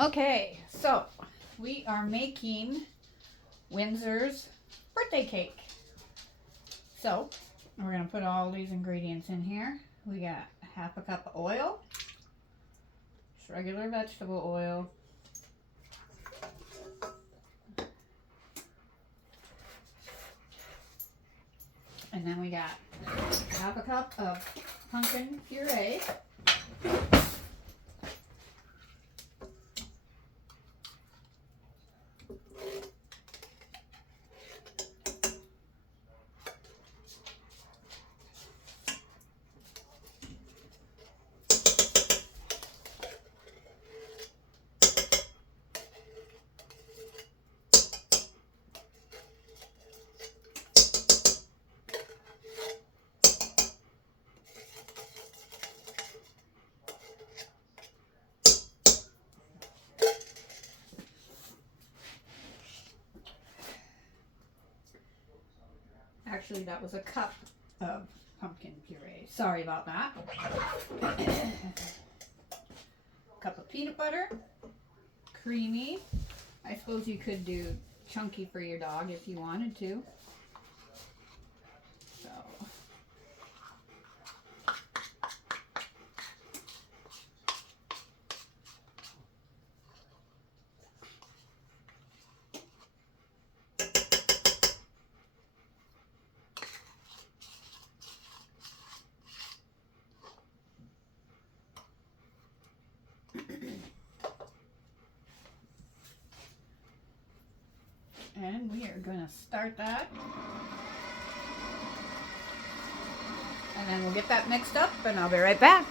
Okay, so we are making Windsor's birthday cake. So we're going to put all these ingredients in here. We got half a cup of oil, just regular vegetable oil. And then we got half a cup of pumpkin puree. Actually, that was a cup of pumpkin puree. Sorry about that. Cup of peanut butter. Creamy. I suppose you could do chunky for your dog if you wanted to. So. And we are going to start that. And then we'll get that mixed up and I'll be right back.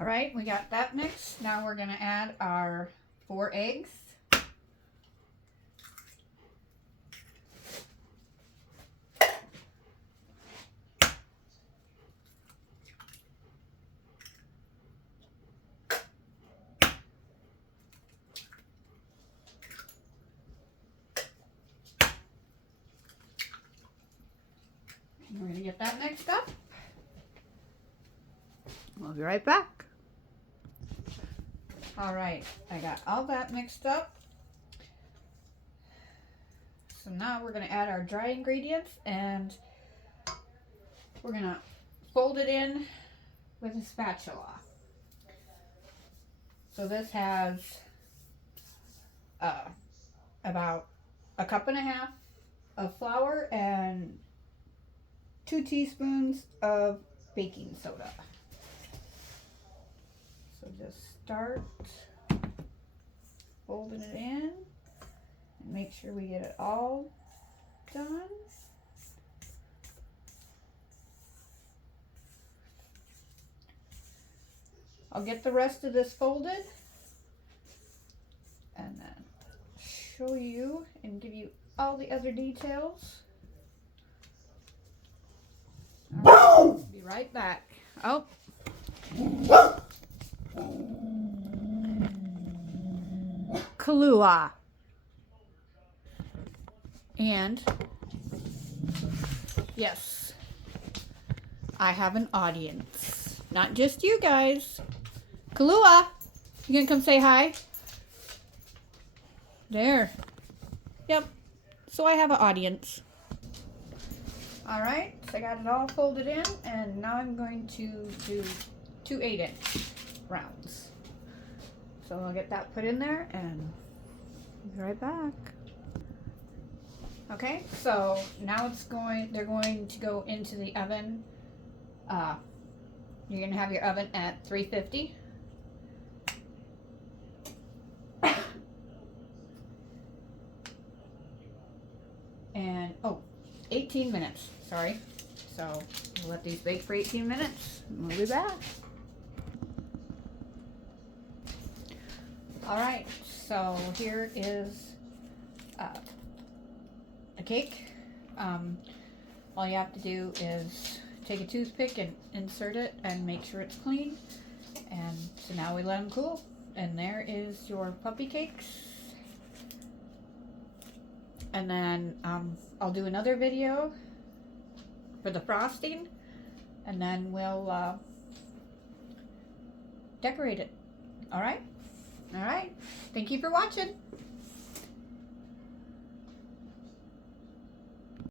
All right, we got that mixed. Now we're going to add our 4 eggs. We're going to get that mixed up. We'll be right back. All right, I got all that mixed up. So now we're going to add our dry ingredients and we're going to fold it in with a spatula. So this has about 1.5 cups of flour and 2 teaspoons of baking soda. So just start folding it in and make sure we get it all done. I'll get the rest of this folded and then show you and give you all the other details. All right, be right back. Oh. Kahlua. And yes, I have an audience. Not just you guys. Kahlua, you gonna come say hi? There. Yep. So I have an audience. Alright, so I got it all folded in, and now I'm going to do 2 8-inch rounds. So I'll get that put in there, and I'll be right back. Okay, so now they're going to go into the oven. You're going to have your oven at 350. And, 18 minutes, sorry. So we'll let these bake for 18 minutes and we'll be back. All right, so here is a cake. All you have to do is take a toothpick and insert it and make sure it's clean. And so now we let them cool. And there is your puppy cakes. And then I'll do another video for the frosting, and then we'll decorate it. All right? All right. Thank you for watching.